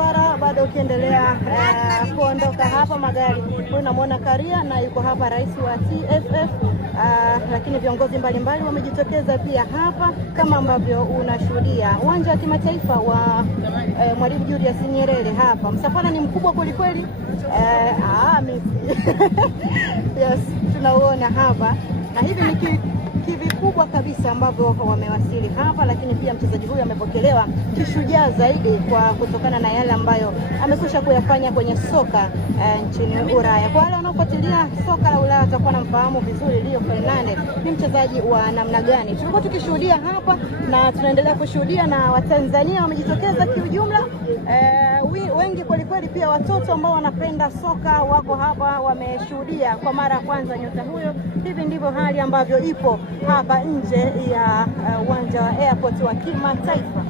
msafara bado ukiendelea kuondoka hapa magari. Unamwona Karia na yuko hapa rais wa TFF, lakini viongozi mbalimbali wamejitokeza pia hapa kama ambavyo unashuhudia. Uwanja wa kimataifa wa Mwalimu Julius Nyerere hapa. Msafara ni mkubwa kweli kweli. Yes, tunauona hapa na hivi ni vikubwa kabisa ambavyo wamewasili hapa, lakini pia mchezaji huyu amepokelewa kishujaa zaidi kwa kutokana na yale ambayo amekwisha kuyafanya kwenye soka nchini Ulaya. Kwa wale wanaofuatilia soka la Ulaya watakuwa namfahamu vizuri Rio Ferdinand ni mchezaji wa namna gani. Tulikuwa tukishuhudia hapa na tunaendelea kushuhudia, na Watanzania wamejitokeza kiujumla, wengi kweli kweli. Pia watoto ambao wanapenda soka wako hapa, wameshuhudia kwa mara ya kwanza nyota huyo. Hivi ndivyo hali ambavyo ipo hapa nje ya uwanja wa airport wa kimataifa.